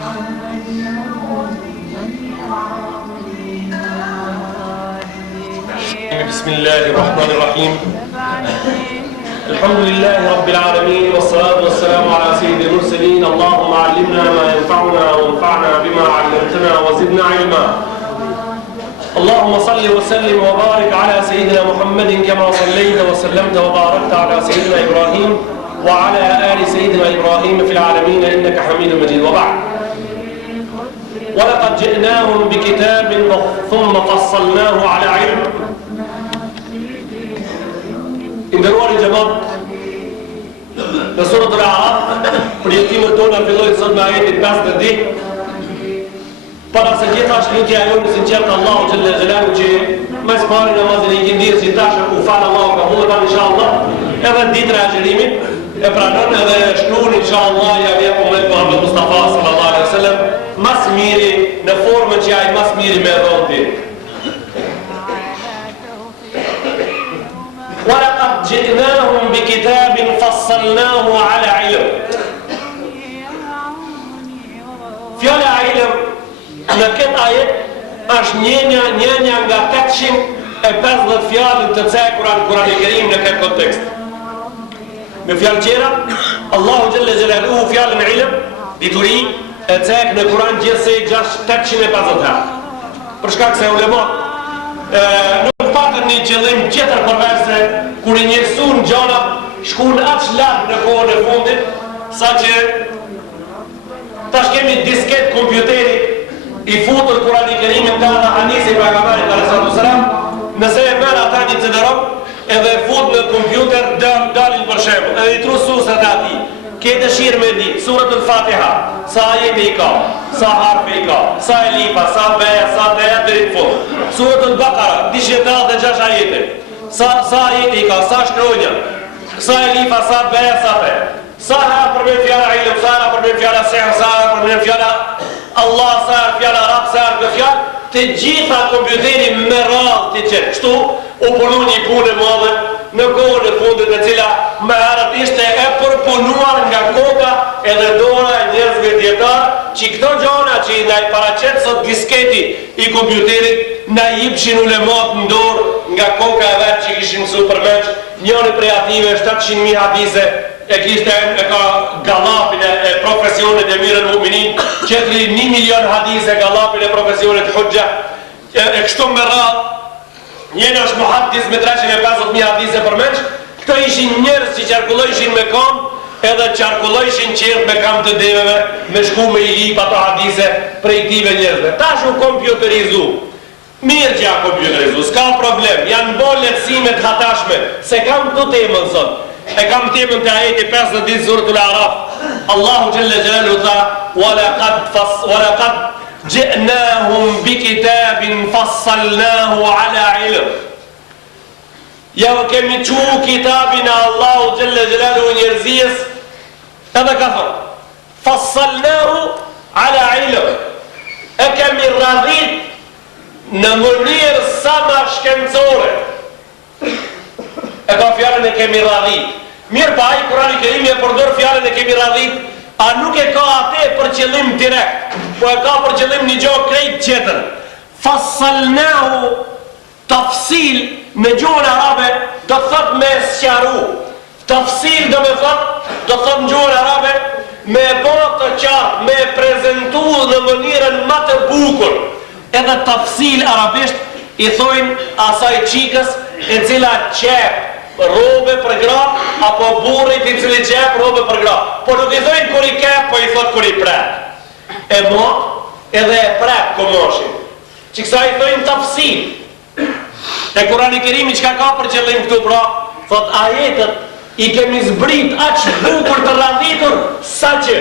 بسم الله الرحمن الرحيم الحمد لله رب العالمين والصلاة والسلام على سيد المرسلين اللهم علمنا ما ينفعنا وانفعنا بما علمتنا وزدنا علما اللهم صل وسلم وبارك على سيدنا محمد كما صليت وسلمت وباركت على سيدنا إبراهيم وعلى آل سيدنا إبراهيم في العالمين إنك حميد مجيد وبعد ولقد جئناهم بكتاب ثم فصلناه على علم Nderuar xhamat, në surën Al-A'raf, projektimet tona fillojnë sot me ajetin 50. Para se gjithashtu lutja jonë sinqert Allahu xhalla xhelalu që më së pari namazin e ikindis si tash u fal Allahu kabul inshallah, edhe ditën e xhirimit e pranon edhe shkruan inshallah ja vjen Muhammed Muhammed Mustafa sallallahu alaihi wasallam mas miri në formën që ai mas miri më dhonti. ولقد جئناهم بكتاب فصلناه على علم Fjala علم në këtë ajet është njënja nga 850 fjalë të cekura në Kur'anin e Kerim në këtë kontekst. Me fjalë tjera, Allahu xhalla xhelaluhu fjalën ilm, dituri e cek në Kur'an gjithsej 850 herë. Për shkak se ulemat nuk patën një qëllim tjetër përveç se kur i njësun gjana shkun aq larg në kohën e fundit, sa që tash kemi disket kompjuteri i futur Kur'ani i Kerimit nga hadisi i pejgamberit sallallahu alaihi wasallam, nëse e merr ata një cederon edhe fut në kompjuter dalin për shembull, edhe i trususet ati. Ke dëshirë me di, surat al-Fatiha, sa ajete i ka, sa harfe i ka, sa elifa, sa beja, sa deja deri në fund. Surat al-Baqara, 176 ajete, sa ajete i ka, sa shkronja, sa elifa, sa beja, sa be. Sa ha përmen fjala ilm, sa ha përmen fjala sihr, sa ha përmen fjala Allah, sa ha fjala Rab, sa ha përmen fjala, të gjitha kompjuteri me radhë të qenë. Kështu, u punu një punë e madhe në kohën e fundit e cila me herët ishte e përpunuar nga koka edhe dora e njerëzve dietar që këto gjona që na i paraqet sot disketi i kompjuterit na i jepshin ulemat në dorë nga koka e vet që kishin mësuar përveç njëri prej ative 700.000 hadise e kishte e ka gallapin e profesionit e mirën mu'minin, qetri 1 milion hadise gallapin e profesionit hujja e kështu me radhë. Njëna është muhaddis me 350.000 hadise për menç, këto ishin njerëz që qarkullojshin me kam, edhe qarkullojshin qertë me kam të deveve, me shku me i lip ato hadise prej tive njerëzve. Tash u kompjuterizu, mirë që ja kompjuterizu, s'ka problem, janë bo lehtësimet hatashme, se kam të temën sot, e kam temën të ajeti 50 ditë suratul A'raf, Allahu xhalla xhelalu tha, walaqad جئناهم بكتاب فصلناه على علم Ja kemi qu kitabin e Allahu xhalla xhelalu njerëzis edhe ka thënë fassalnahu ala ilm e kemi radhit në mënyrë sa ma shkencore e ka fjallën e kemi radhit mirë pa i Kurani Kerimi e përdor fjallën e kemi radhit a nuk e ka atë për qëllim direkt, po e ka për qëllim një gjohë krejt qëtër. Fassalnahu tafsil në gjuhën arabe do thot me sqaru. Tafsil do me thot, do thot në gjuhën arabe me bërë të qartë, me prezentu në mënyrën më të bukur. Edhe tafsil arabisht i thojnë asaj qikës e cila qep robe për gra, apo burrit i cili qep robe për gra. Po nuk i thojnë kur i kep, po i thot kur i prep. E mo, edhe e prep komoshin. Që kësa i thojnë tafsil. E Kurani Kerimi qka ka për qëllim këtu pra, thot ajetet i kemi zbrit aq bukur të radhitur, sa që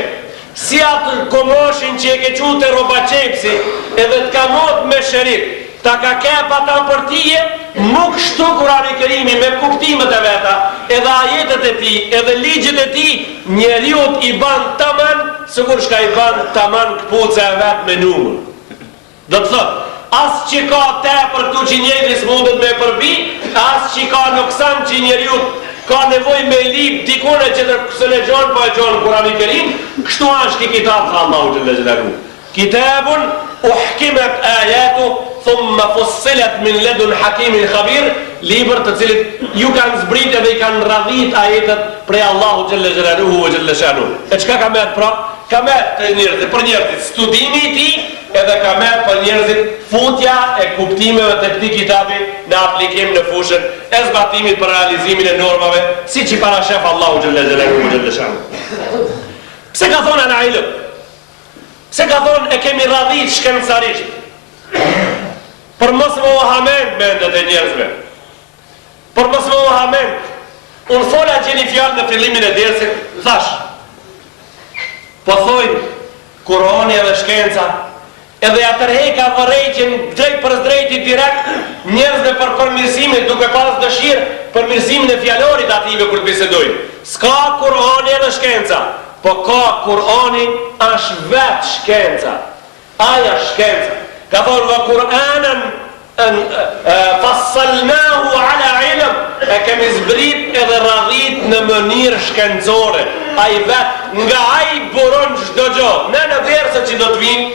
si atë komoshin që e ke qute roba qepsi, edhe të ka mot me shërit, ta ka kep ata për tije, nuk shtu Kurani Kerimi me kuptimet e veta, edhe ajetet e ti, edhe ligjet e ti, njeriut i ban taman, sikur shka i ban taman këpuce e vet me numër. Do të thot, as që ka te për këtu që njëri s'mundet me përbi, as që ka nuksan që njeriut ka nevoj me lip dikune që se legjon pa e gjonë Kurani Kerim, kështu është ki kitab tha Allahu Gjelle Gjelalu. Kitabun uhkimet ajatu thumma fussilet min ledun hakimin khabir, libër të cilit ju kanë zbrit edhe i kanë radhit ajetet prej Allahu Gjelle Gjelaluhu vë Gjelle Shanu. E qka ka met pra? Ka met të njerëzit, për njerëzit studimi ti, edhe ka met për njerëzit futja e kuptimeve të këtij kitabi në aplikim në fushën e zbatimit për realizimin e normave, si që para shef Allahu Gjelle Gjelaluhu vë Gjelle Shanu. Pse ka thonë ana ilm? Se ka thonë e kemi radhit shkencarisht për mos më uhamen mendet e njerëzve, për mos më uhamen. Unë fola gjeni fjallë në fillimin e dersit, thash po thojnë Kurani edhe shkenca, edhe atërheka vërrejqen drejt për drejti direkt njerëzve për përmirësimin, duke pas dëshirë përmirësimin e fjallorit ative kur bisedojnë. S'ka Kurani edhe shkenca, po ka Kurani është vetë shkenca. Aja shkenca. Ka thonë vë Kur'anën fassalnahu ala ilm, e kemi zbrit edhe radhit në mënirë shkencore. Ai vetë nga ai buron çdo gjë. Në verset që do të vinë,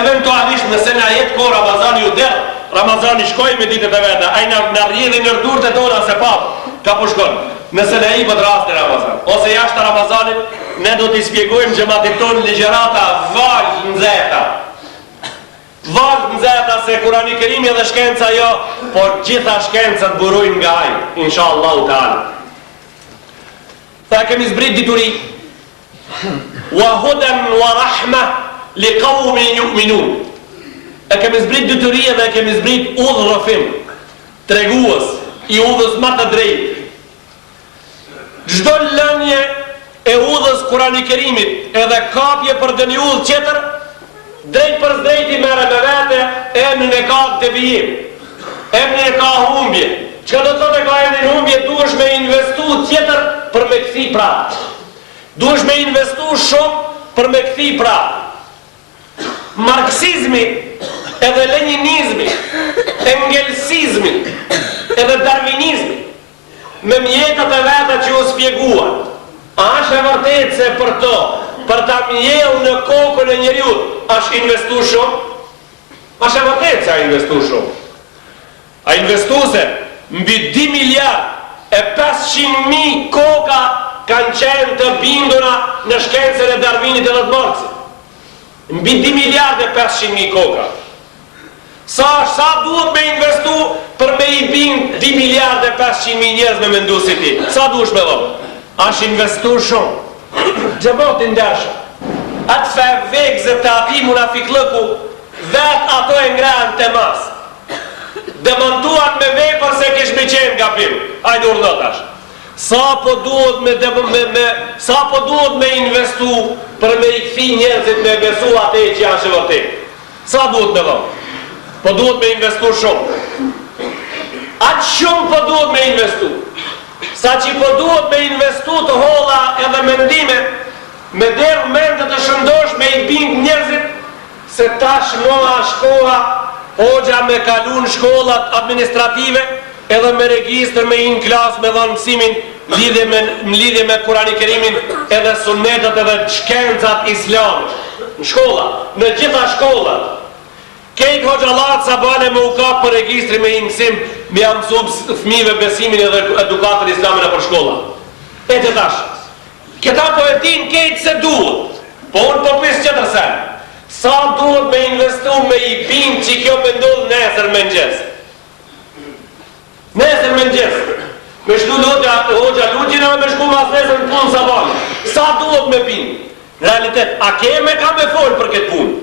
eventualisht nëse na jetë ko Ramazani u der, Ramazani shkoj me ditët e veta, ai na rrjedhin në durët e tona se pap, ka po shkon. Nëse ne i bët rast e Ramazan, ose jashtë Ramazanit, ne do t'i spjegojmë gjematit tonë ligjerata valë nxehta. Valë nxehta se Kurani Kerimi edhe shkenca jo, por gjitha shkencat burojnë nga ai, inshallah ta'ala. Tha kemi zbrit dituri. Wa hudan wa rahma li qaumin yu'minun. E kemi zbrit dituri dhe kemi zbrit udhërrëfim, tregues i udhës më të drejtë. Çdo lënje e udhës Kurani Kerimit edhe kapje për dëni udhë tjetër, drejt për drejti mere me vete, emnin e ka devijim, emnin e ka humbje. Çka do të thotë ka emnin humbje, duhesh me investu tjetër për me kthi prap. Duhesh me investu shumë për me kthi prap. Marksizmi edhe leninizmi, engelsizmi edhe darwinizmi, me mjetët e veta që u spjeguan, a është e vërtet se për to, për ta mjellë në kokën e njeriut, është investu shumë? A është e vërtet se a investu shumë? A investu se mbi 2 miliard e 500.000 koka kanë qenë të binduna në shkencën e Darwinit edhe të Marxit. Mbi 2 miliard e 500.000 koka. Sa duhet me investu për me i bind 2 miliard e 500.000 njerëz me mendu si ti? Sa duhesh me dhomë? Ashtë investu shumë. Gjëbotin ndershëm. Atë fe vegzë të api munafiklëku, vetë ato e ngrejnë të masë. Demontuan me vepër se kish me qenë gabim. Hajde urdhët ashtë. Sa po duhet me investu për me i këthi njerëzit me besu atë që janë shë vërtet? Sa duhet me dhomë? Po duhet me investu shumë. Atë shumë po duhet me investu. Sa që po duhet me investu të holla edhe mendime, me derë mendet të shëndosh me i bind njerëzit, se tash noa shkoha, hoxha me kalun shkollat administrative, edhe me registrë me in klasë me dhanë mësimin, lidhje me Kurani Kerimin, edhe sunnetet edhe shkencat islamit. Në shkollat, në gjitha shkollat. Kejtë hoxalat sa bane me u kapë për registri me i mësim, me jam mësu fëmive besimin edhe edukatër islamin e për shkolla. E të tash, këta po e din kejtë se duhet, po unë po pisë qëtër sen. Sa duhet me investu me i bind që kjo me ndodhë nesër me njës. Nesër me njës. Me shku hoxha lugjina me shku mas nesër në punë sa bane. Sa duhet me bind? Në realitet, a keme ka me folë për këtë punë?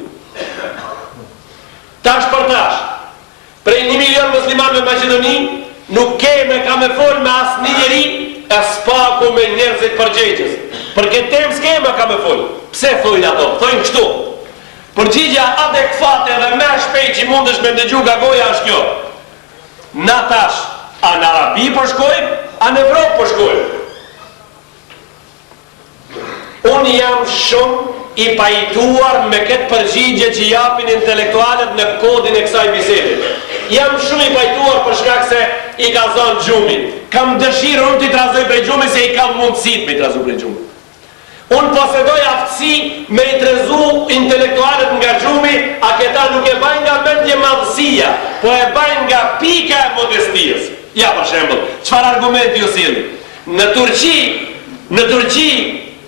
Tash për tash, prej 1 milion musliman me Macedoni, nuk keme ka me folë me asë një njeri, e spaku me njerëzit përgjegjës. Për këtë temë s'keme ka me folë. Pse thojnë ato? Thojnë kështu. Përgjigja adekvate dhe me shpejt që mundesh me ndëgju nga goja është kjo. Na tash, a në Arabi përshkojmë, a në Evropë përshkojmë. Unë jam shumë i pajtuar me këtë përgjigje që japin intelektualet në kodin e kësaj bisedit. Jam shumë i pajtuar për shkak se i ka zonë gjumin. kam dëshirë unë t'i trazoj prej gjumë se i kam mundësit me i trazu prej gjumë. Unë posedoj aftësi me i trezu intelektualet nga gjumi, a këta nuk e bajnë nga mendje madhësia, po e bajnë nga pika e modestijës. Ja, për shembull, çfarë argumenti ju silli? Në Turqi,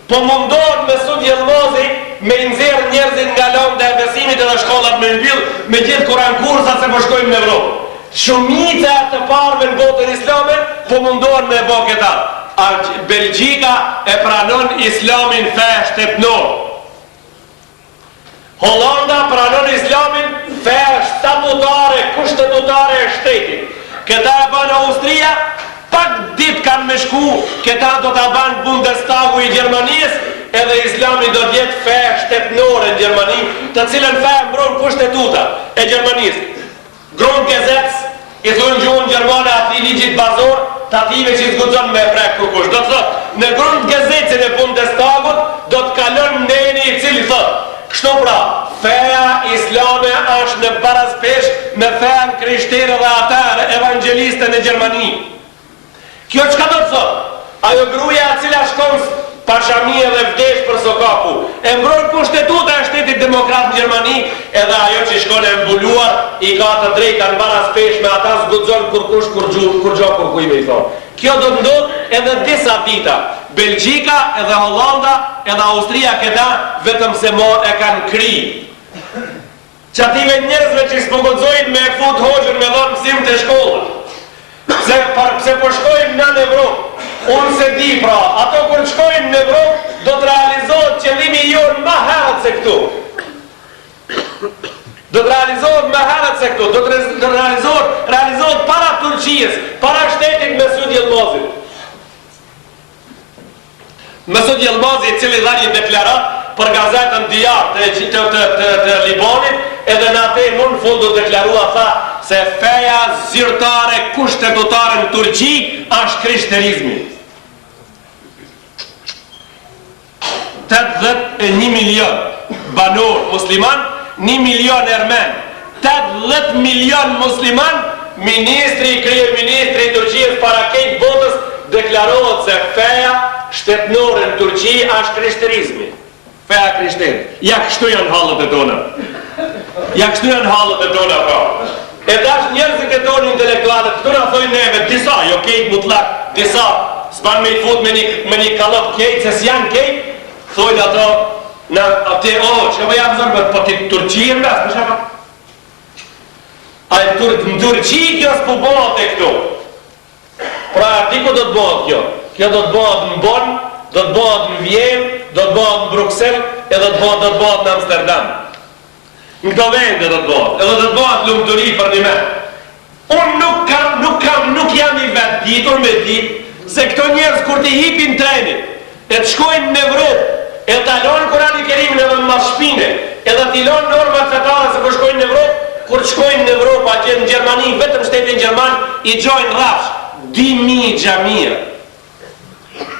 po mundohet Mesut Yilmazi me i nxjerr njerëzit nga lënda e besimit edhe shkollat me mbyll, me gjithë Kur'an kursa se po shkojmë në Evropë. Shumica të parëve në botën islame po mundohen me bë këta. Belgjika e pranon islamin fe shtetënor. Hollanda pranon islamin fe statutare, kushtetutare e shtetit. Këta e banë Austria, pak ditë kanë me shku, këta do të banë Bundestagu i Gjermanisë, edhe islami do t'jetë fe shtetënore në Gjermani, të cilën fe mbron kushtetuta e Gjermanisë. Grundgesetz, i thonë gjuhën gjermane ati ligjit bazor, të ative që i zgudzon me prek kukush. Do të thotë, në Grundgesetzin e Bundestagut, do të kalon neni i cili thotë, kështu pra, feja islame është në paraspesh me fejan krishterë dhe atare evangeliste në Gjermani. Kjo çka do të thotë? Ajo gruja cila shkon pashamie dhe vdesh për sokaku, e mbron kushtetuta e shtetit demokrat në Gjermani, edhe ajo që shkon e mbuluar, i ka të drejta në paraspesh me ata zgudzon kurkush kur gjokur ku i me i thonë. Kjo do të ndodhë edhe disa dita. Belgjika, edhe Hollanda, edhe Austria këta, vetëm se mo e kanë kri. Qative njerëzve që s'pogodzojnë me fut hoxhën me dhonë mësim të shkollë. Pse po shkojnë në Evropë, unë se di pra, ato kur shkojnë në Evropë, do të realizohet qëllimi jonë më herët se këtu. Do të realizohet më herët se këtu, do të realizohet para Turqijës, para shtetit Mesut Yilmazit. Mesut Yilmazi i cili dha një deklarat për gazetën Diyar të Libanit, edhe në atë në fund do deklarua tha se feja zyrtare kushtetutare në Turqi është krishterizmi. 81 milion banor musliman, 1 milion ermen, 80 milion musliman, kryeministri i Turqisë para këtë botës deklarohet se feja shtetënore në Turqi është krishterizmi. Feja krishterë. Ja kështu janë halët e tona. Ja kështu janë halët e tona, pra. E dash njerëzit e tonë intelektualet, këtu na thojnë neve, disa, jo kejt mutlak, disa, s'ban me i fut me një kalop kejt, se s'janë kejt, thojnë ato, në atë, që më jam zërë, po ti Turqi e mes, për shaka? Në Turqi kjo s'po bëhat e këtu. Pra, di ku do të bëhat kjo? Kjo do të bëhat në Bonn, do të bëhat në Vjenë, do të bëhat në Bruxelles, edhe do të bëhat në Amsterdam. Në këto vende do të bëhat, edhe do të bëhat lumturi për një me. Unë nuk jam i vetë ditur me ditë, se këto njerëz kur t'i hipin trenit, e të shkojnë në Evropë, e të alonë Kurani Kerimin edhe në mas shpine, edhe t'i lonë normat fetare se kur shkojnë në Evropë, kur shkojnë në Evropë, a që në Gjermani, vetëm shtetin Gjerman, i gjojnë rafsh, 2.000 xhamia.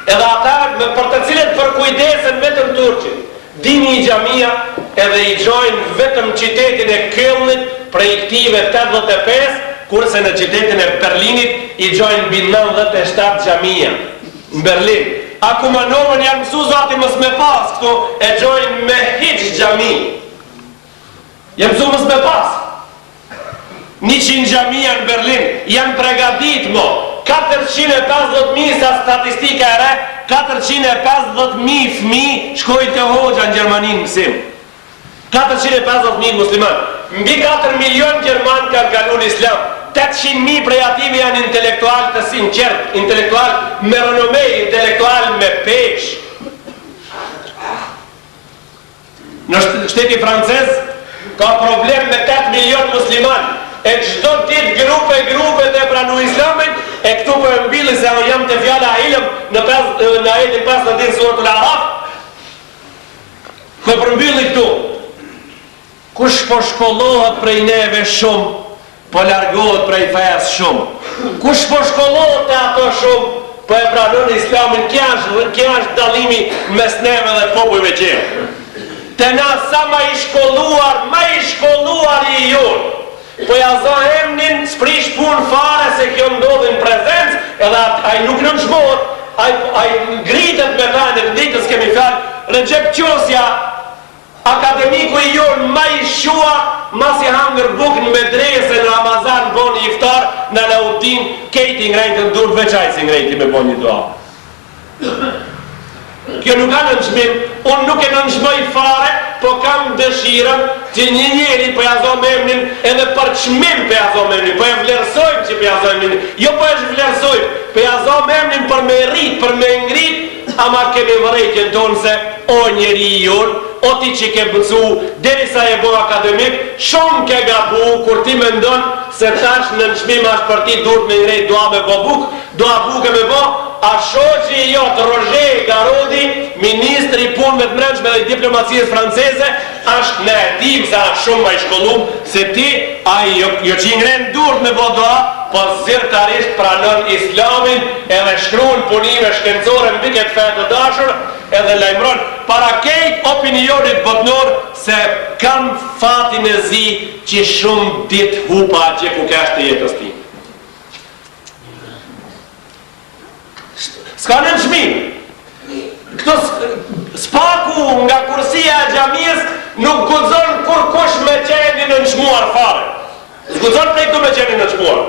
Edhe ata për të cilët përkujdesen vetëm Turqin, 2.000 xhamia, edhe i gjojnë vetëm qytetin e Kölnit prej këtive 85, kurse në qytetin e Berlinit i gjojnë mbi 97 xhamia. Në Berlin. Akumanovën janë mësu zati mës me pas këtu, e gjojnë me hiq xhami. Janë mësu mës me pas. 100 xhamia në Berlin janë pregadit mo. 450.000 sa statistika e re, 450.000 fëmijë shkojnë të hoxha në Gjermani në mësim. 450.000 musliman. Mbi 4 milion Gjerman kanë kalu në islam. 800.000 prej ative janë intelektual të sinqert, intelektual me renome, intelektual me pesh. Në shteti francez ka problem me 8 milion musliman. E çdo ditë grupe të pranu islamin, e këtu po e mbili se jam të fjala ilëm në ajetin 5 suratul Araf, po përmbylli këtu. Kush po shkollohet prej neve shumë, po largohet prej fejas shumë. Kush po shkollohet të ato shumë, po e pranon islamin, kja është dallimi mes neve dhe popujve qenë. Të na sa ma i shkolluar i jonë, po ja za emnin s'prish pun fare se kjo ndodhin prezencë, edhe ai nuk nënçmohet, ai ngritet me vëndet ditës kemi fjalë Recep Qosja, akademiku i jonë ma i shua, mas i hangër buk në medrese në Ramazan boni iftar në Lautin, kejti ngrejnë të ndur veçaj si ngrejti me boni dua. Kjo nuk ka nënçmim, unë nuk e nënçmoj fare, po kam dëshirën që një njeri po ja zom emnin edhe për çmim po ja zom emnin, po e vlerësojmë që po ja zom emnin, jo po e vlerësojmë, po ja zom emnin për me rrit, për me ngrit, ama kemi vërejtjen tonë se o njeri jonë, o ti që ke bëcu, derisa e bo akademik, shumë ke gabu, kur ti me ndonë se tash në nënçmim ashtë për ti dur me ngrejt, doa me bo buk, doa buke me bo, a shoqi i jot Roger Garodi, ministri i punëve të brendshme dhe diplomacisë franceze, është në etim se është shumë më i shkollum, se ti, ai jo që i ngren durët me bo doa, po zyrtarisht pranon islamin, edhe shkruan punime shkencore mbi këtë fe të dashur, edhe lajmëron para kejt opinionit botnor se kam fatin e zi që shumë dit hupa që ku kështë të jetës tim. S'ka në nëshmim. Këto spaku nga kursia e gjamiës nuk guxon kur kush me qeni në nëshmuar fare. S'guxon prej këtu me qeni në nëshmuar.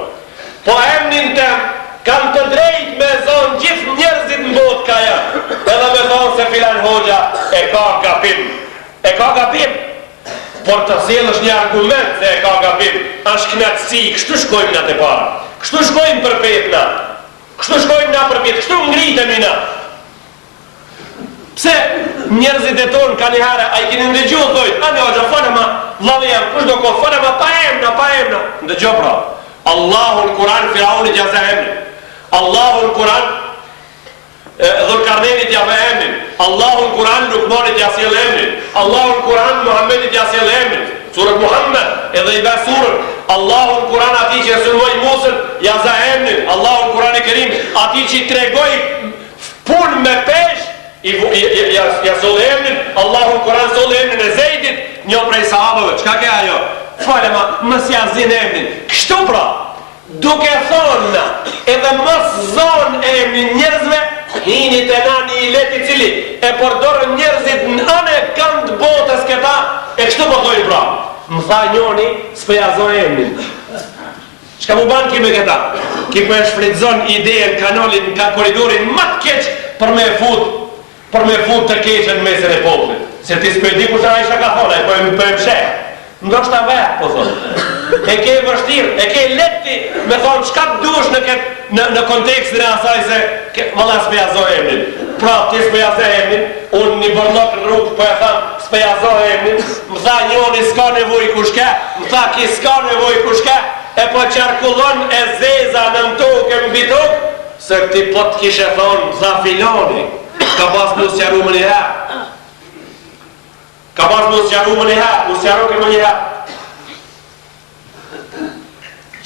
Po emnin tem kam të drejt me zonë gjithë njerëzit në botë ka janë. Edhe me zonë se filan hoxha e ka gabim. E ka gabim. Por të sjellësh një argument se e ka gabim, është knatësi, kështu shkojmë na te para. Kështu shkojmë për petna. Kështu shkojmë na për petë, kështu ngritemi na. Pse njerëzit e tonë ka njëherë, a i kini ndëgju, dojtë, a një hoxha, fane ma, vlave jam, kush do kohë, fane ma, pa emna. Ndëgjo pra. Allahu në Kur'an Firaunit jaza emnin. Allahu në Kur'an Dhulkarnenit jaza emnin. Allahu në Kur'an Lukmanit jasjel emnin. Allahu në Kur'an Muhammedit jasjel emnin. Surët Muhammed edhe i be surën. Allahu në Kur'an ati që sulmoj Musën jaza emnin. Allahu në Kur'an i Kerim ati që i tregoj pun me pesh jasol emnin. Allahu në Kur'an sol emnin e Zejdit, një prej sahabëve. Qka ke ajo? Fale ma, mës jazin emnin. Kështu pra, duke thonë na, edhe mës zonë emnin njerëzve, hinit e nani i leti cili e përdorën njerëzit në anë e këndë botës këta, e kështu po thojnë pra. Më tha njoni, s'pe jazon emnin. Qka mu banë ki me këta? Ki po e shfridzon idejen, kanalin, ka koridorin më të keq për me fut të keqen mesën e poplit. Se ti s'pe di ku që a isha ka thonë, e po e më shekë. Ndoshta vetë, po thonë. E ke vështirë, e ke leti me thonë qka të dush në kontekstin e asaj se valla s'pe jazoj emnin. Pra, ti s'pe jazoj emnin, unë një bërlok në rrugë, po e thamë s'pe jazoj emnin, më tha njoni s'ka nevoj kushke, më tha ki s'ka nevoj kushke, e po qarkullon e zeza në në tokë, e mbi tokë, se ti po të kishe thonë, më tha filoni, ka pas mu s'jaru më një herë. Ka pas mu s'jaru më një herë, mu s'jaru ke më një herë.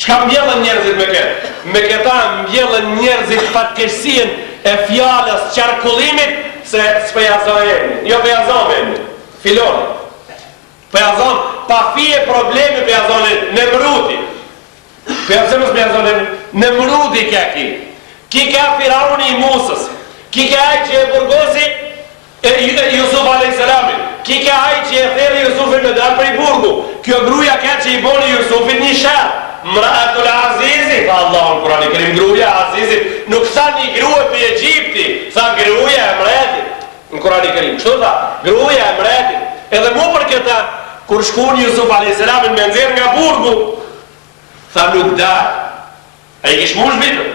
Qka mbjellën njerëzit me këtë? Me këta mbjellën njerëzit fatkeqësien e fjallës qarkullimit se s'pe jazon emnin. Jo pe jazon emnin, filoni. Pe jazon, pa fije problemi pe jazon emnin, në mruti. Pe jazon emnin, në mruti kja ki. Ki ka Firauni i Musës, ki ka aj që e burgosi Jusuf a.s. Ki ka aj që e theri Jusufin me dalë për i burgu. Kjo gruja ka që i boni Jusufin një shërë. Mraatul Azizi, tha Allahu në Kur'an i Kerim, gruja Azizit, nuk tha një grua për Egjipti, tha gruja e mretit, në Kur'an i Kerim, kështu tha, gruja e mretit. Edhe mu për këta, kur shkun Jusuf a.s. me nëzirë nga burgu, tha nuk darë. E i kish mush vitër,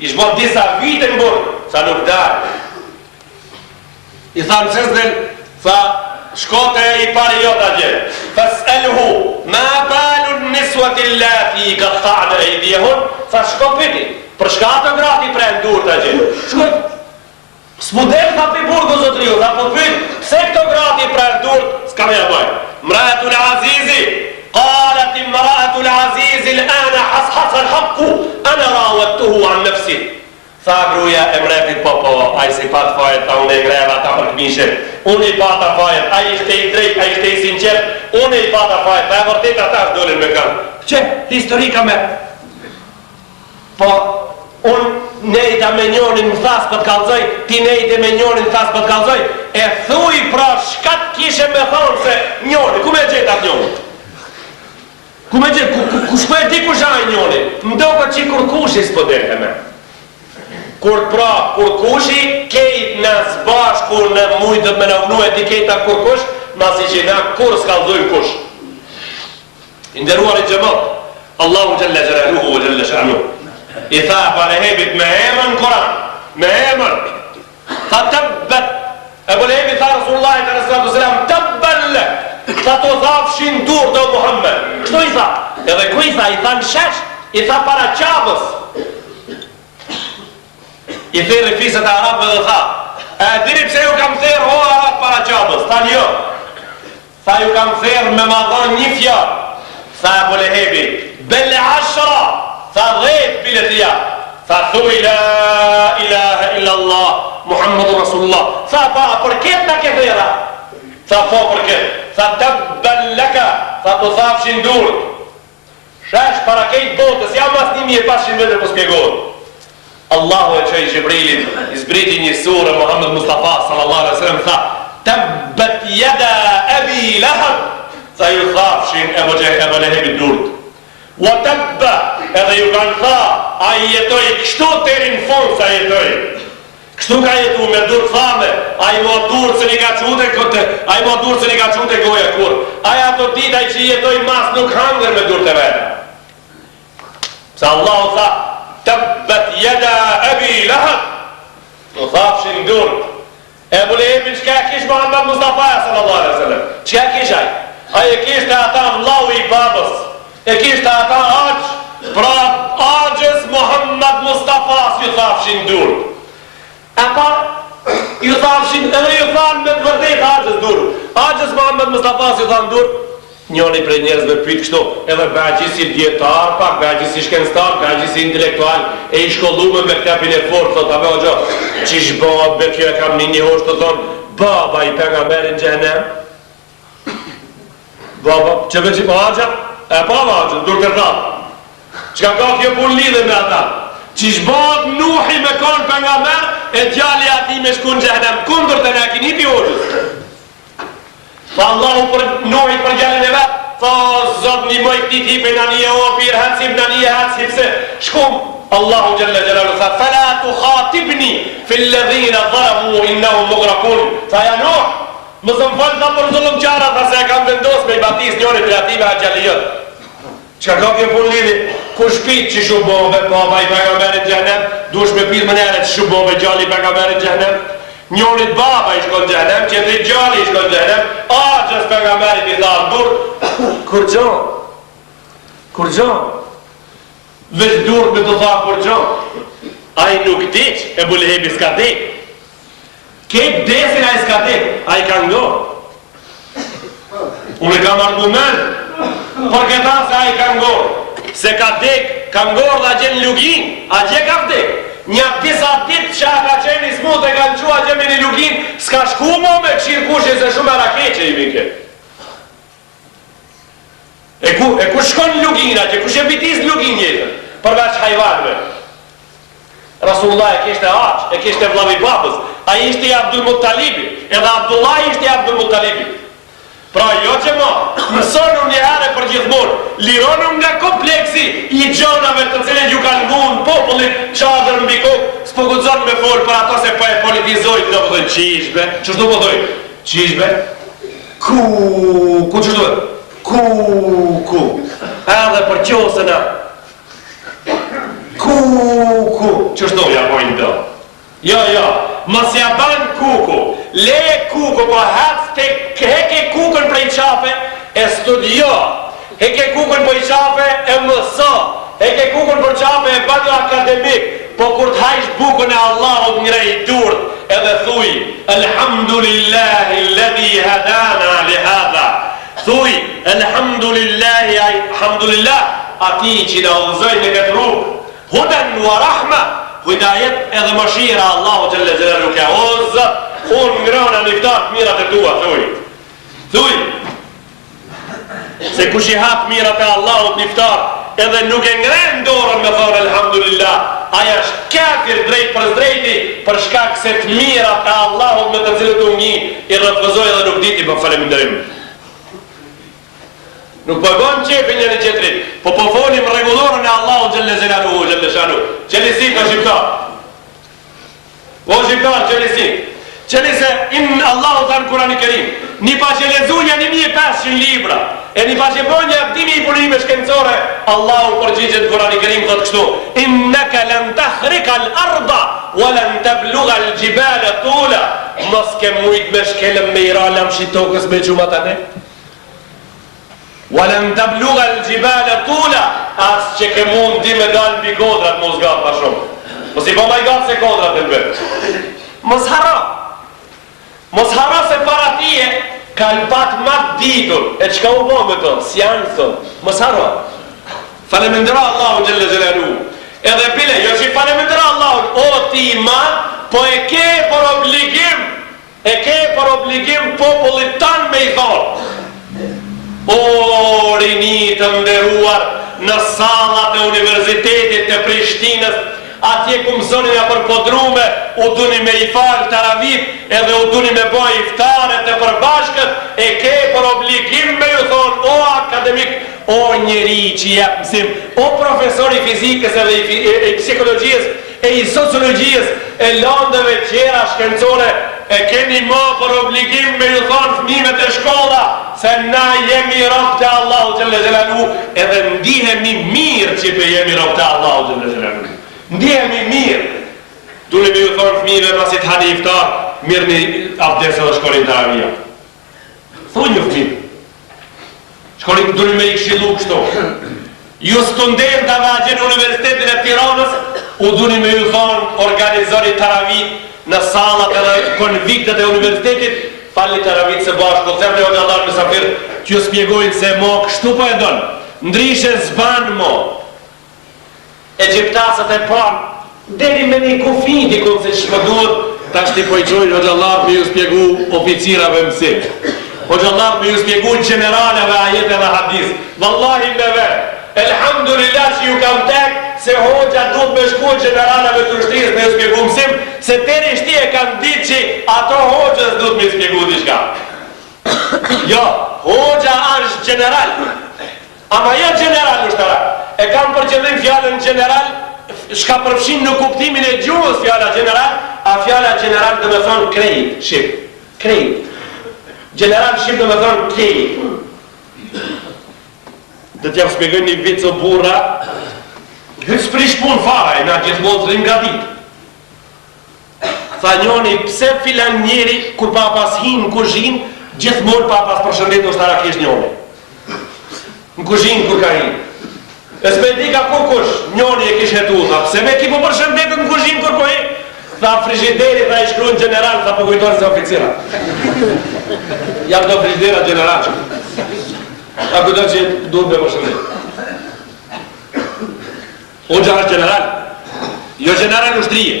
i shbon disa vite në burgu, tha nuk darë. I tha në sesdel, tha, shkote i pari jot atje, fas'alhu ma balun niswati allati qatta'na aydiyahun, tha shko pyeti, për shka ato grati prejnë durët atje. Shko, s'mudel tha për burgu zotriu, tha po pyet, pse këto grati prejnë durët, s'ka me jaboj. Mraatul Azizi, qalat imraatul Azizi l'ana hashasa l'haqqu, ana rawattuhu an nafsi. Tha gruja e mretit, po, a i si pat fajet, ta unë e greva, ta për këmishe, unë i pata fajet, a i shte i drejt, a i shte i sinqer, unë i pata fajet, ta e vërtet ata është dolin me kanë. Që historika me. Po, unë nejta me njonin më thasë për të kalzoj, ti nejte me njonin thasë për të kalzoj, e thuj pra shkat kishe me thonë se njoni, ku me gjithë atë njonit? Ku me gjithë, ku shpo e di ku shaj njonin? Mdo për që kur kushi s'po dhe me. Kur kushi, kejt në zbashku në mujtët me në vnu etiketa kur kush, masi që na kur s'kalzojnë kush. Inderuar i gjemot, Allahu gjelle gjelaluhu vë gjelle shanu. I tha Balehebit me emën Koran, me emën. Tha tëbbet, e Balehebit tha Rasulullah i kërësratu selam, tëbbelle, tha të thafshin dur do Muhammed. Kështu i tha? Edhe ku i tha? I tha në shesh, i tha para qabës. I thirë i fisët e Arabëve dhe tha, e diri pse ju kam thirë ho Arabë para qabës? Tha një, tha ju kam thirë me madhon një fjarë. Tha e Bulehebi, belle ashra, tha 10 biletia. Tha thuj la ilaha illallah, Muhammadur Rasulullah. Tha pa, për ketë në ke thira? Tha po për ketë. Tha tëbben leka, tha të thafshin durët. Shesh para kejtë botës, jam mas 1500 vete për spjegohet. Allahu e qoj Gjibrilit, i zbriti një surë, Muhammed Mustafa sallallahu alaihi wasallam tha, tëbbet jeda ebi lahab, tha ju thafshin e Lehebit durët. Wa tëbbe, edhe ju kanë tha, a i jetoj kështu të erin fund sa jetoj. Kështu ka jetu me durët thame, a i mua durët se një ka qute këtë, a i mua durët se një ka qute goja kur. Aja ato ditaj që jetoj mas nuk hangër me durët e vetë. Sa Allahu tha, tëbbet jeda ebi lahab, të thafshin durët. E Lehebit qëka kish Muhammed Mustafa sallallahu alaihi wasallam? Qëka kish aj? Aje kishte ata vlau i babës, e kishte ata aqë, pra aqës Muhammed Mustafa ju thafshin durët. E pa, ju thafshin, edhe ju thanë me të vërdet aqës durët. Aqës Muhammed Mustafa ju thanë durët. Njoni prej njerëzve pyet kështu, edhe bëgjisi djetar, pak bëgjisi shkenstar, bëgjisi intelektual, e i shkollume me këtepin e fort, thot, abe o gjo, qish babë, kjo e kam një hoshtë të thonë, baba i pejgamberin xhenem. Baba, që veç i pa aqja? E pa aqja, dur të rratë. Qka ka kjo pun lidhe me ata? Qish babë Nuhi me konë pejgamber, e djali ati me shku në xhenem, kundër të ne kini pi hoshës. Tha Allahu për Nuhit për gjallin e vetë, tha zot një moj këti tipe në një o pirë hëtësip në një hëtësip se shkum. Allahu gjallë gjallë tha, fela tu khatibni fil ledhina dharamu innahu mugrakun. Tha ja Nuh, më zëmë falë tha për zullum qara, tha se e kam vendos me i batis njëri të ative a gjallijët. Qka ka kjo pun lidi? Ku shpit që shubove, baba i pejgamberit xhenem, dush me pit më nere që shubove gjalli i pejgamberit xhenem. Njërit baba i shkon xhenem, qëndrit gjalli i shkon xhenem, aqës pejgamberit i tharë dur. Kur gjon? Veç dur me të tharë kur gjon. A i nuk diq, e Bulehebi s'ka dik. Kejt desin a i s'ka dik, a i ka ngor. Unë kam argument, për këta se a i ka ngor. Se ka dik, ka ngor dhe a gjenë lugin, a gje ka vdik. Një disa dit që a ka qenë i smut e kanë qua gjemi një lugin, s'ka shku mo me këshirë kushe se shumë e rakeqe i mike. E ku shkon lugin atje, ku shë bitis lugin jetën, përveç hajvanve. Rasulullah e kishte aq, e kishte vllavi babës, a ishte i Abdul Muttalibi, edhe Abdullah ishte i Abdul Muttalibi. Pra jo që ma, mësonu një herë për gjithmonë, lironu nga kompleksi i gjonave të cilën ju kanë mund popullit qadër mbi kokë, s'po guxon me folë për ato se po e politizojnë, do përdojnë qishbe, qështu përdojnë? Qishbe? Ku qështu dhe? Ku, edhe për qosën e. Ku, qështu ja pojnë do? Jo, mos ja ban kuku, le kuku, po heke kukën prej qafe e studio, heke kukën prej qafe e mëso, heke kukën për qafe e banu akademik, po kur të hajsh bukën e Allahut njërej durët, edhe thuj, Alhamdulillahi alladhi hadana li hadha, thuj, Alhamdulillahi, alhamdulillah, ati që në udhëzoj në këtë rrugë, hudan wa rahma, Hujdajet edhe mëshira Allahu Gjelle Gjelalu ka. O Zot, unë ngrona një këtarë mirat e tua, thuj. Se kush I hap mirat e Allahut niftar, edhe nuk e ngren dorën me thonë elhamdulillah, aja është kafir drejt për drejti, për shkak se të mirat e Allahut me të cilët u nji I refuzoi dhe nuk diti për falënderim. Nuk po bën çefi njëri tjetrit, po folim rregullorën e Allahut xhelle xhelaluhu xhelle shanu. Xhelisi ka shqiptar. O shqiptar xhelisi. Çelise in Allahu tan Kur'an-i Kerim. Ni pa që lexuja 1500 libra. E një pa që bënja abdimi I punime shkencore, Allahu përgjigjet Kur'an-i Kerim thot kështu: Innaka lan tahrika al-arda wa lan tablugha al-jibala tula. Mos ke mujt me shkelëm me ira lamshi tokës me gjumat atë. Wa lan tablugha al-jibala tula. As që ke mundi me dal mbi kodrat mos gat pa shumë. Mos I bëj gat se kodrat e bë. Mos harro. Mos harro se para tije kanë pat mat ditur. E çka u bë me to? Si janë thonë. Mos harro. Falemendero Allahu xhelle xhelaluhu. Edhe bile, jo që falemendero Allahu, o ti iman, po e ke për obligim. E ke për obligim popullit tan me I thonë. O rini të nderuar në sallat e universitetit të Prishtinës, atje ku mësoni nga përpodrume, u duni me I falë taravit, edhe u duni me bëj iftare të përbashkët, e ke për obligim me ju thonë, o akademik, o njeri që jep mësim, o profesori fizikës edhe I psikologjisë, e I sociologjisë, e landëve tjera shkencore, e keni më për obligim me ju thonë fëmijët e shkolla, se na jemi rob të Allahu xhelle xhelaluhu, edhe ndihemi mirë që pe jemi rob të Allahu xhelle xhelaluhu. Ndihemi mirë. Dune me ju thonë fëmijëve pasi të hani iftar, mirë një abdes edhe shkollin të avija. Thunë një fëmijë. Shkollin dune me I këshillu kështu. Ju studentave a gjenë Universitetin e Tiranës, u dune me ju thonë organizori taravit në sallat edhe konviktet e universitetit, falli taravit se bashkë, po them në hoxhallar mysafir, që ju spjegojnë se mo kështu po e donë. Ndrishe zban mo. Egjiptasët e parë, deri me një kufi dikun se shpëdur, ta shti po I qojnë hoxhallar me ju spjegu oficirave mësim. Hoxhallar me ju spjegu generaleve ajete dhe hadis. Wallahi me vetë, elhamdulillah që ju kam tek, se hoxha duhet me shku generaleve të ushtrisë me ju spjegu mësim, se teri shti e kam ditë që ato hoxhës duhet me spjegu diçka. Jo, hoxha është general, ama jo general ushtarak. E kam për qëllim fjallën general, shka përfshin në kuptimin e gjuhës fjalla general, a fjalla general dhe me thonë krejt, shqip, krejt. General shqip dhe me thonë krejt. Dhe t'jam shpjegoj një vitë o burra, hytë prish pun fara, e na gjithmonë të rrim nga ditë. Tha njoni, pse filan njeri, kur pa pas hin në kuzhin, gjithmonë pa pas përshëndet në shtara kesh njoni. Në kuzhin kur ka hin. E s'me di ka kush, njoni e kish hetu, tha, pse me ki po përshëndetet në kuzhin kur po hin? Tha frigideri, tha I shkru në general, tha po kujtoni se oficira. Jam do frigidera general që. A kujtoni që duhet me përshëndet. Unë që është general, jo general ushtrije,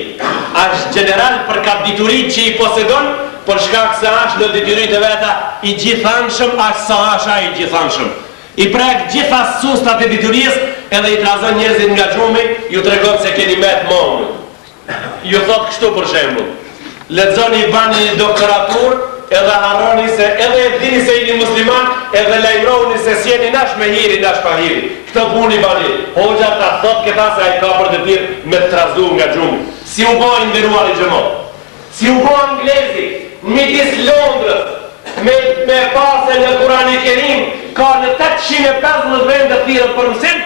është general për ka diturit që I posedon, për shkak se është në diturit e veta I gjithanshëm, është sa është a I gjithanshëm. I prek gjitha sustat e diturijës, edhe I trazon njerëzit nga gjumi, ju të regot se keni met mongë. Ju thot kështu për shembull, lexoni bani një doktoratur, edhe harroni se edhe e dini se jeni musliman, edhe lajmëroni se sjeni nash me hiri, nash pa hiri. Këtë puni bani. Hoxha ta thot këta se ai ka për detyrë me të trazu nga gjumi. Si u bën nderuar I xhamat. Si u bën anglezi, midis Londrës, me pasë në Kur'an-i Kerim, ka në 850 vende thirrën për mësim,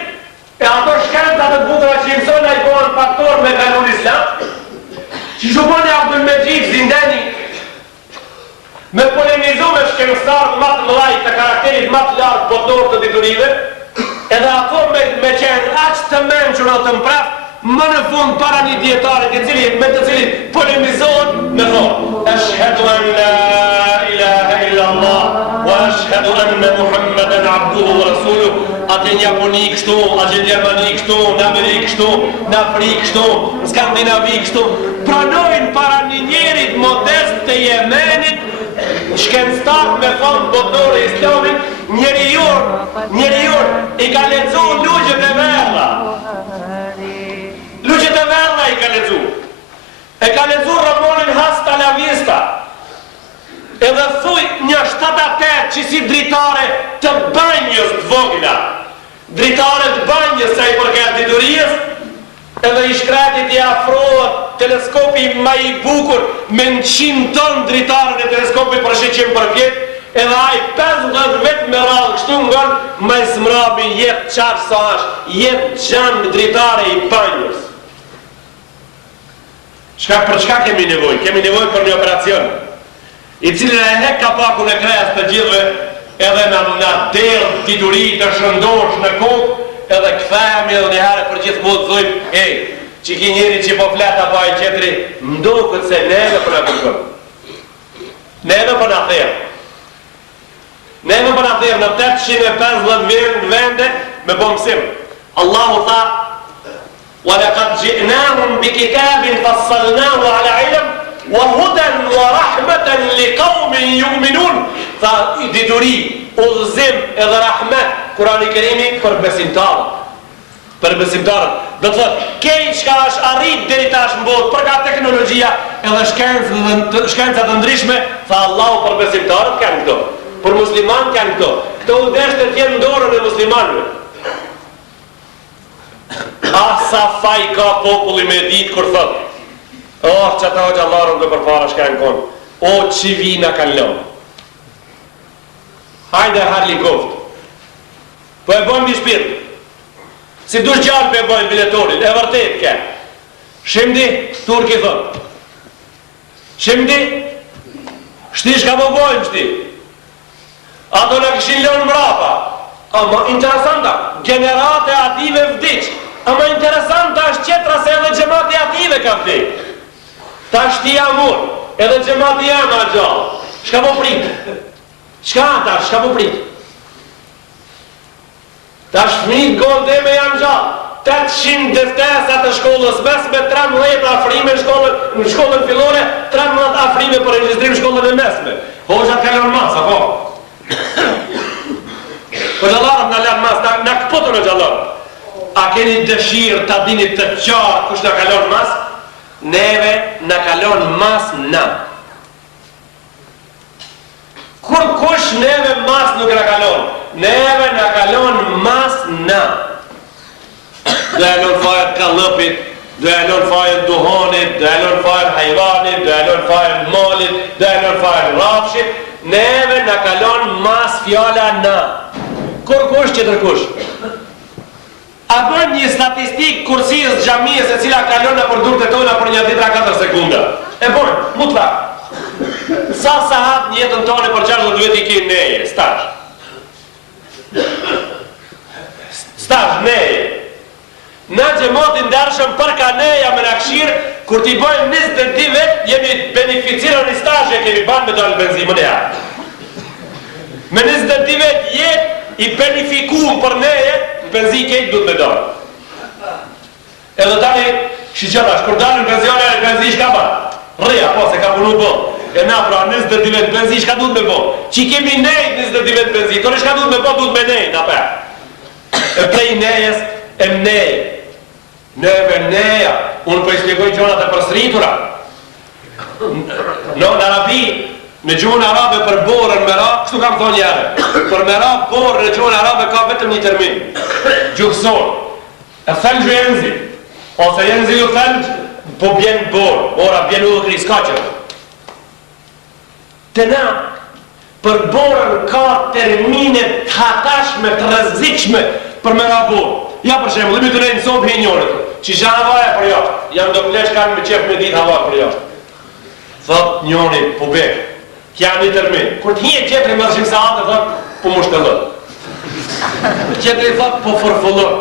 e ato shkenca të butura që I mësojnë ai bëhen faktor me kanun islam. Që shuponi Abdul Mejid Zindani, me polemizu me shkencëtar më të mëdhej të karakterit më të lartë botor të diturive, edhe ato me qenë aq të mençur o të mpraf, më në fund para një dietarit me të cilit polemizohet me thonë: Ashhadu an la ilaha illa Allah wa ashhadu anna Muhammeden abduhu wa rasuluhu. Atë në Japoni kështu, atë në Gjermani kështu, në Amerikë kështu, në Afrikë kështu, në Skandinavi kështu, pranojnë para një njerit modest të Jemenit, shkencëtar me fond botore Islamit, njeriu i ka lexu lugjet e verlla. Lugjet e verlla i ka lexu. E ka lexu romanin Hasta la Vista. Edhe thuj një 7-8 që si dritare të banjës të vogla. Dritare të banjës sa i përket diturijës, edhe i shkratit i afrohet teleskopi ma i bukur me 100 ton dritare në teleskopi për 100 për vjet, edhe ai 50 vet me radhë kështu ngon me smrabi jetë qarë sa është, jetë gjanë dritare i banjës. Për çka kemi nevojë? Kemi nevojë për një operacion i cili e hek kapakun e kres të gjithve edhe në derë dituri të shëndosh në kokë edhe këthejemi edhe njëherë për gjithë mund të dhujmë që ki njeri që po fleta pa i qetri mdukët se neve për në kërkëm. Neve për në thërë. Neve për në thërë në 850 vende me bomësim. Allahu tha وَلَقَدْ جِئْنَاهُمْ بِكِتَابٍ فَصَّلْنَاهُ عَلَى عِلْمٍ وَهُدًى وَرَحْمَةً لِقَوْمٍ يُؤْمِنُونَ. Tha dituri, udhëzim edhe rahmet, Kurani i Kerimi për besimtarët. Për besimtarët. Do të thotë, kej çka është arrit deri tash në botë për ka teknologjia edhe shkencat të ndryshme, tha Allahu për besimtarët kanë këto. Për musliman kanë këto. Këto udhështe të jenë në dorën e muslimanëve. Sa faj ka populli me ditë kur thot që ata o gjallarën dhe për para shka në konë o që vina kanë lëmë hajde harli koft po e bojmë një shpirë si dush gjallë po e bojmë biletorin e vërtet ke shimdi turki thot shimdi shti shka po bojmë shti ato në këshin lënë mrapa ama interesanta generate ative vdiq ama interesanta është qetra se edhe gjemati ative ka vdik ta shti amur edhe gjemati jam a gjallë shka po prit shka ata shka po prit ta shmit gonë dhe me jam gjallë 800 deftesa të shkollës mes me 13 afrime në shkollën fillore 13 afrime për regjistrim shkollën e mesme hoxhat kalon masa po gjallarëm në lanë mas në këpëtën e gjallarëm a keni dëshirë të dinit të qarë kush në kalon mas neve në kalon mas në kur kush neve mas nuk në kalon neve në kalon mas në dhe e lon fajët kalëpit dhe e lon fajët duhonit dhe e lon fajët hajvanit dhe e lon fajët molit dhe e lon fajët rafshit neve në kalon mas fjala në kur kush që tërkush a bën një statistik kursijës gjamiës e cila kalon në përdurët e tona për një 3-4 sekunda e bën, mutlak sa sahat një jetën tonë për 60 vjet i ki neje stash neje na gjematin dërshëm për ka neja me në këshirë kur t'i bojmë 22 vet jemi beneficirën një stash e kemi banë me dojnë benzimën e atë me 22 vet jetë i benefikum për neje benzi kejtë du të me dorë. Edhe tani, shqyqërash, kur dalën benzione, benzi shka ba? Rria, po, se ka punu bo. E na, pra, 22 vet benzi shka du të me bo? Që kemi nejt 22 vet benzi, tore shka du të me bo, du të me nejt, na per. E prej nejes, e mnej. Neve neja, unë për i shpjegoj gjonat e përsritura. No, në Arabi, në gjuhën arabe për borën me rap, kështu kam thonë njëre, për me rap borën në gjuhën arabe ka vetëm një termin, gjuhësor, e thelgjë e enzi, ose enzi ju thelgjë, po bjen borë, bora bjen u dhe kri skaqër. Të na, për borën ka termine të hatashme, të rëzikshme për me rap borë. Ja për shemë, dhe mi të rejnë sobë he njërët, që shanë havaja për jashtë, jam do plesh kanë me qef me ditë havaja për jashtë. Thot njëri, po bekë. Kja një termin. Kur t'hije qetri më rëshim sa atë, thot, po më shtëllër. Qetri thot, po fërfëllër.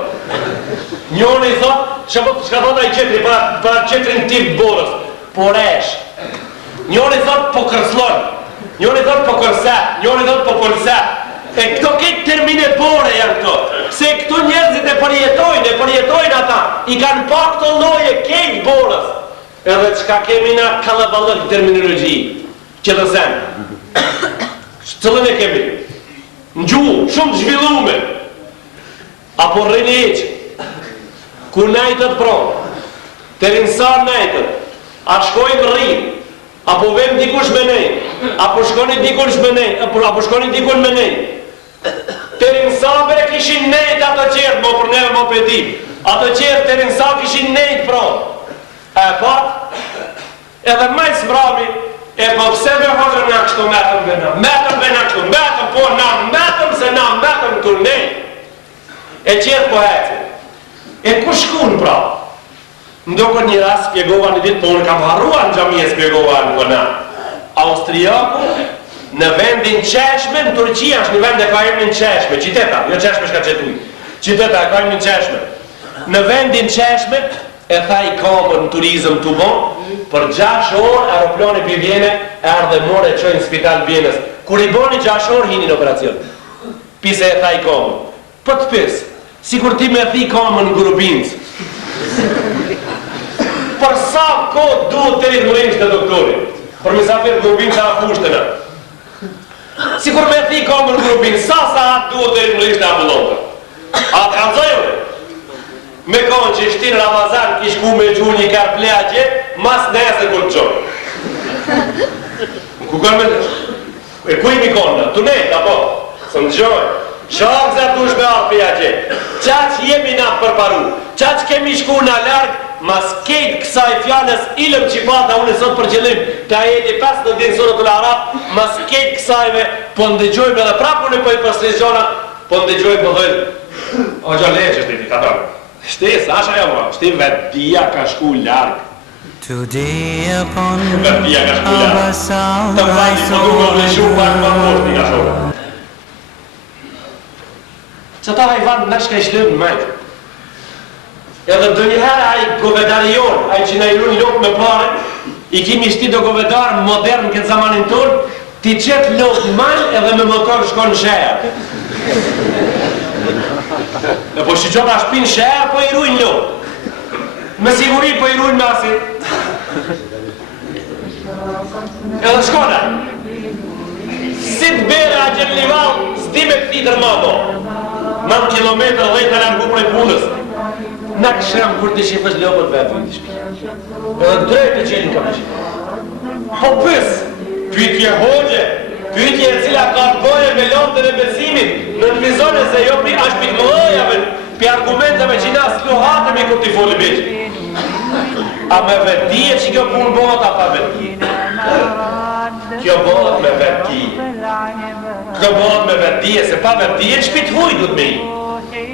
Njoni thot, shka thot a i qetri, para qetrin tip borës, po resh. Njoni thot, po kërslon. Njoni thot, po kërset. Njoni thot, po pëlset. E këto këtë termine bore janë këto. Se këto njerëzit e përjetojnë ata. I kanë pak të loje këtë borës. Edhe qka kemi na kalabalëk terminologji. Që të sen. Cëllën e kemi? në gjuhë, shumë të zhvillume, apo rrini eqë, ku najtët pronë, të rinësar najtët, atë shkojmë rrinë, apo vem dikush me nej, apo shkoni dikush me nej, apo shkoni dikush me nej, të rinësabere kishin nejt ato qertë, mo për neve mo për ti, ato qertë të rinësab kishin nejt pronë, e pat, edhe majtë smrami, e po pse me hodrë nga kështu metëm bëna, metëm po na, metëm se na, metëm të nej, e qertë po heci, e ku shkun pra? Ndokër një ras spjegova një ditë, po unë kam harruar në gjamije spjegova në këna. Austriaku në vendin Qeshme, në Turqia është një vend e ka emrin Qeshme, qiteta, jo Qeshme shka qetuj, qiteta e ka emrin Qeshme. Në vendin Qeshme, e tha i kamër në turizm të bon, për 6 orë aeroplani për Vjene, e ardhe more e qojnë në spital Vjenës. Kur i boni 6 orë, hini në operacion. Pise e tha i kamër. Për të pis, si kur ti me thi kamër në Gurubinës. Për sa kohë duhet të rritë mërinjë të doktorit? Për misafir Gurubinës a fushtëna. Si kur me thi kamër në Gurubinës, sa atë duhet të rritë mërinjë të ambulantër? A të kalzojme? Me konë që shtinë Ramazan kish ku me gju një kar pleaqe, mas nesë kur të qonë. Ku kërë me... E ku i mi konë? Tu ne, apo? Së më gjojë. Shakë zartush me arë pleaqe. Qa që jemi na përparu, qa që kemi shku na largë, mas kejtë kësaj fjallës ilëm që pata unë sot për qëllim të ajeti 5 në dinë surët ul Araf, mas kejtë kësajve po ndëgjojme edhe prapun e po i përstrizjona, po ndëgjojme po dhejnë. O gjo leqë është i ka tërë. Shtes, asha jo ma, shtem vetia ka shku largë. Vetia ka shku largë. Të fajti po du më vleshu pak më poshti ka shore. Që ta hajvan në shka i shlëm në majtë. Edhe dë njëherë a i govedarion, a i që në i lunë lopë me pare, i kimi shti do govedar modern këtë zamanin tonë, ti qëtë lopë majtë edhe me motor shkon në shërë. E po shqyqon a shpin shërë, po i rujnë lopë. Me siguri po i rujnë me asit. Edhe shkona. Si të bere a gjenë lival, s'di me këti tërmamo. 9 kilometrë dhe të largu prej punës. Në këshem kur të shifësh lopët vetë në shpi. Edhe drejtë të qenë ka më shifë. Po pës, pyetje hoqe, pyetje e cila ka të boje me lotën e besimit, në të vizone se jo pi ashtë pi mëllojave, pi argumentave që na s'luhatëm i kur t'i foli beqë. A me vetije që kjo punë bëhat a pa vetije? Kjo bëhat me vetije. Kjo bëhat me vetije, se pa vetije shpit huj du të me i.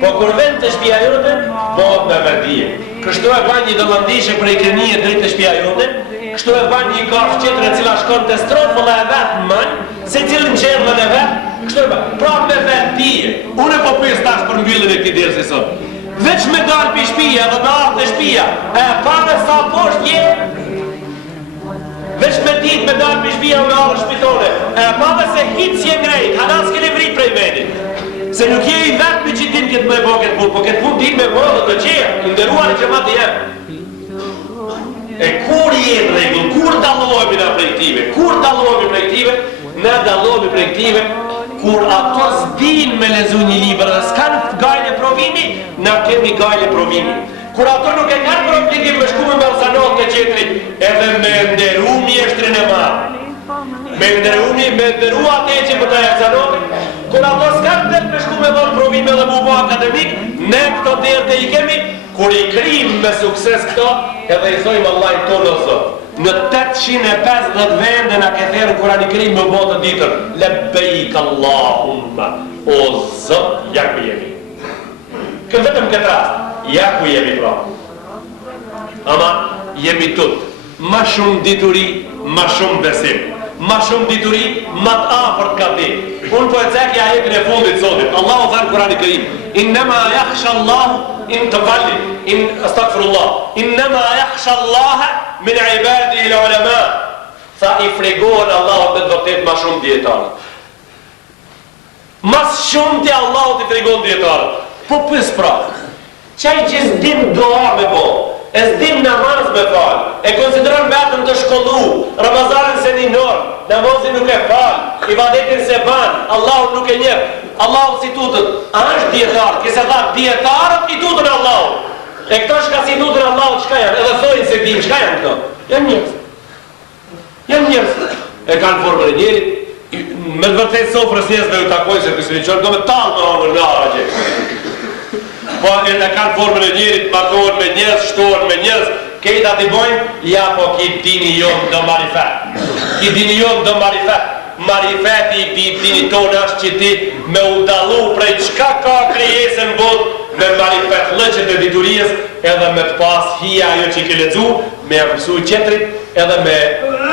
Po kur vend të shpia jote, bëhat me vetije. Kështu e ban një dëllëndishe prej Krenije drejt të shpia jote, kështu e ban një kafë qëtëre cila shkon të strofëlla e vetë në mënë, se cilën qërëllën e vetë, kështu e ban, pra me vetije. Unë e po pës tash për mbyllën e këti dirë si sot. Veç me dalë për shpia dhe me artë e shpia, e pare sa posht je, veç me dit me dalë për shpia me artë shpitone, e pare se hitë si e ngrejt, hadas kene vrit prej venit. Se nuk je i vetë me që din këtë me bo këtë punë, po këtë punë din me bo dhe të qërë, ndëruar e që ma të jemë. E kur jenë regullë, kur dalohemi në projektive, kur dalohemi projektive, ne dalohemi projektive, kur ato s'din me lezu një liber dhe s'kanë gajle provimi, na kemi gajle provimi. Kur ato nuk e kanë për obligim me shkume me zanot të qetri, edhe me nderu mjeshtrin e marë. Me nderu atë e që për të e zanotin, kur ato s'kanë të me shkume dhe provime dhe mu bo akademik, ne këto derte i kemi, kur i krim me sukses këto, edhe i thojmë Allah i tonë o Zot. Në 850 vende në këtherë kura një krim me botë ditër, lebbejk Allahumma, o Zot, ja ku jemi. Këtë vetëm këtë rast, ja ku jemi pra. Ama jemi tut, ma shumë dituri, ma shumë besim. Ma shumë dituri, ma të afërt ka ti. Unë po e cekja ajetin e fundit sotit. Allahu thënë Kurani Kerim, innema yakhsha Allah in të falli, astagfirullah, innema yakhsha Allah min ibadi il ulama. Tha i fregohen Allahu me të vërtet ma shumë djetarët. Mas shumë të Allahu të fregohen djetarët. Po pës pra, qaj që s'dim doa me bo, e s'dim namaz me falë, e konsideron vetëm të shkollu, Ramazanën se një norë, namazin nuk e falë, ibadetin se banë, Allahu nuk e njefë, Allahu si tutët, a është djetarë, këse tha djetarët i tutën Allahu. E këto shka si tutën Allahu, qka janë? Edhe thojnë se dim, qka janë këto? Janë njërës. Janë njërës. E kanë formën e njerit, me të vërtet sofrës njësve u takojnë se kësë një qërë, do me talë me omër në ara që. Po e kanë formën e njerit, matohen me njës, shtohen me njës, kejta t'i bojnë, ja po ki dini jonë do marifet. Ki dini jonë do marifet. Marifeti i dini tonë është që ti me udalu prej qka ka krijesën bot me marifet lëqet e diturijës edhe me të pas hija ajo që i ke ledzu me mësu qetrit edhe me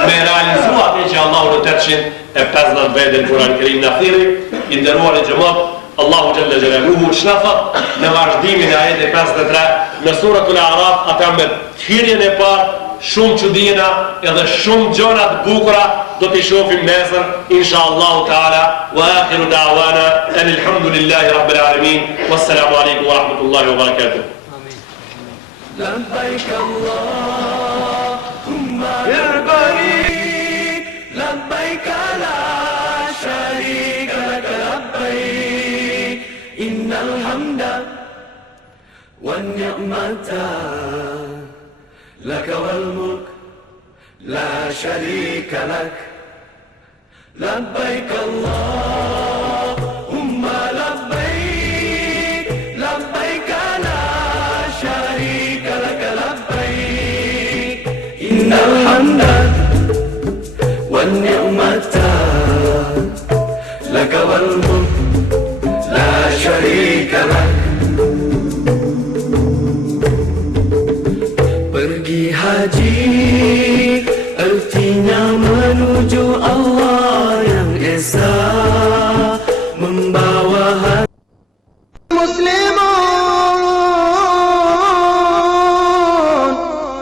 realizu atë që Allahu në 850 vete në Kur'an Kerim në thiri i ndëruar e gjëmat Allahu Gjelle Gjelaluhu që në thot në vazhdimin e ajete 53 në suratul Araf ata me thirjen e parë shumë qudina edhe shumë gjonat bukura do t'i shofim nesër inshallah ta'ala wa akhiru da'wana alhamdulillahi rabbil alamin wassalamu alaikum wa rahmatullahi wa barakatuh. لبيك اللهم لبيك لبيك لا شريك لك لبيك إن الحمد والنعمة لك والملك لا شريك لك لبيك اللهم لبيك لبيك لا شريك لك لبيك إن الحمد والنعمة لك والملك لا شريك لك. Pergi haji artinya menuju Allah yang esa membawa hati muslimun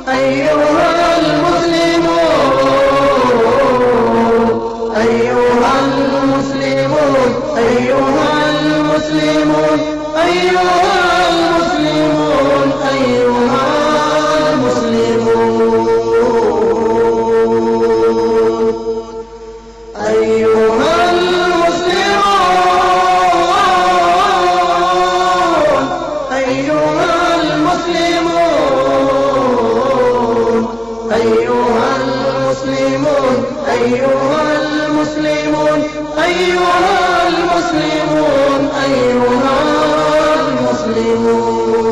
ayyuhal muslimun ayyuhal muslimun ayyuhal muslimun ayyuhal muslimun ayyuhal أيها المسلمون أيها المسلمون أيها المسلمون